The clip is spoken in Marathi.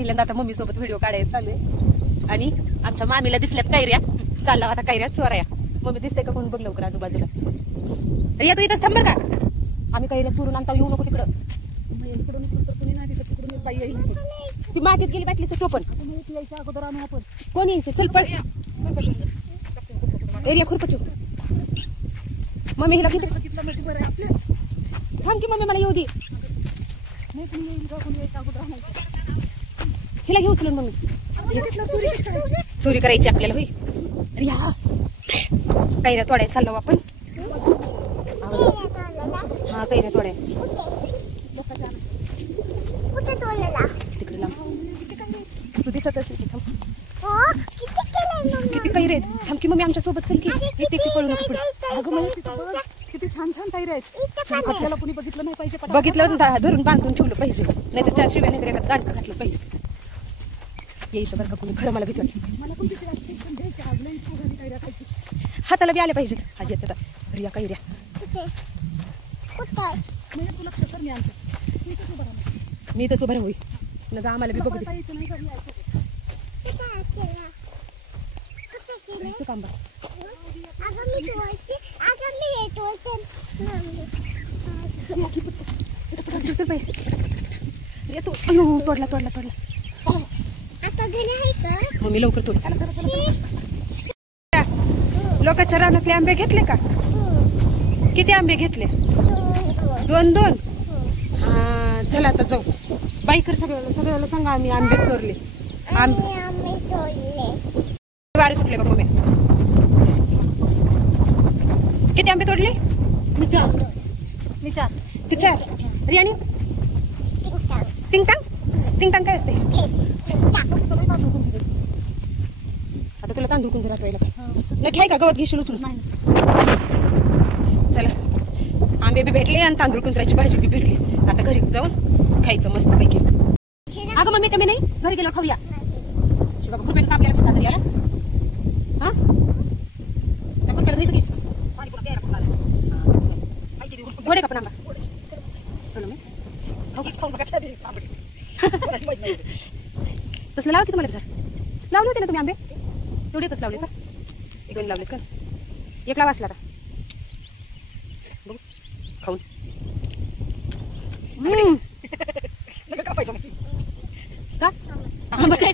पहिल्यांदा आता मम्मी सोबत व्हिडिओ काढायला चालू आहे आणि आमच्या मामीला दिसल्यात कैऱ्या. चालला आता कैऱ्या चोराया. मम्मी दिसते का कोण बघ लवकर आजूबाजूला. रिया तू इथंच थांब बरं का. आम्ही कैऱ्या चोरून आणता. येऊ नको तिकडं. ती मातीत गेली बाटलीचं टोपण. अगोदर आणू आपण. कोण यायचं चल पळ. एरिया खुरपट मम्मी हिला किती थांब की मम्मी मला येऊ दे. हिला घेऊ उचलून मम्मी. चोरी करायची आपल्याला होई. रिया कैऱ्या तोडाय चाललो आपण. हा कैऱ्या तोडाय तिकडे लांब. तू दिसतच किती कैरे आहेत. थांब की मम्मी आमच्या सोबत चल की. पळू नको. किती छान छान कैऱ्या आहेत. आपल्याला कोणी बघितलं नाही पाहिजे. बघितलं धरून बांधून ठेवलं पाहिजे. नाहीतर 4 शिव्या नाहीतर एका गांठ घातलं पाहिजे. यायचं बरं का कोणी. खरं मला भीती वाटते. हाताला बी आले पाहिजे. हा येत आता रिया कैऱ्या. मी इथंच उभं होई न आम्हाला बी बघू दे. काम तोडला तोडला तोडला. मम्मी लवकर तोड. लोकांच्या रानातले आंबे घेतले का. किती आंबे घेतले. 2-2. हा चला आता जाऊ. बाईकर सगळ्याला सांगा आम्ही आंबे चोरले. वारे सुटले बघ मम्मी. किती आंबे तोडले. तू 4. रियानी टिंगटांग. टिंगटांग काय असते. आता तुला तांदूळ कुंजर आठवायला काय घ्याय का. गवत घेशील उचलून. चला आंबे बी भेटले आणि तांदूळ कुंजराची भाजी बी भेटली. आता घरी जाऊन खायचं मस्त पैकी. अगं मम्मी कमी नाही. घरी गेलो खाऊया. शिवा खुरप्याला का आपल्याला खाता घरी आला. हा त्या खुरप्याला घ्यायचं की. गोडे का पण आंबा. तसलं लावा की तुम्हाला सर. लावले होते ना तुम्ही आंबे. तेवढे एकच लावले का. 1-2 लावले का. 1 लावा असला का बघू खाऊन. का आंबा काय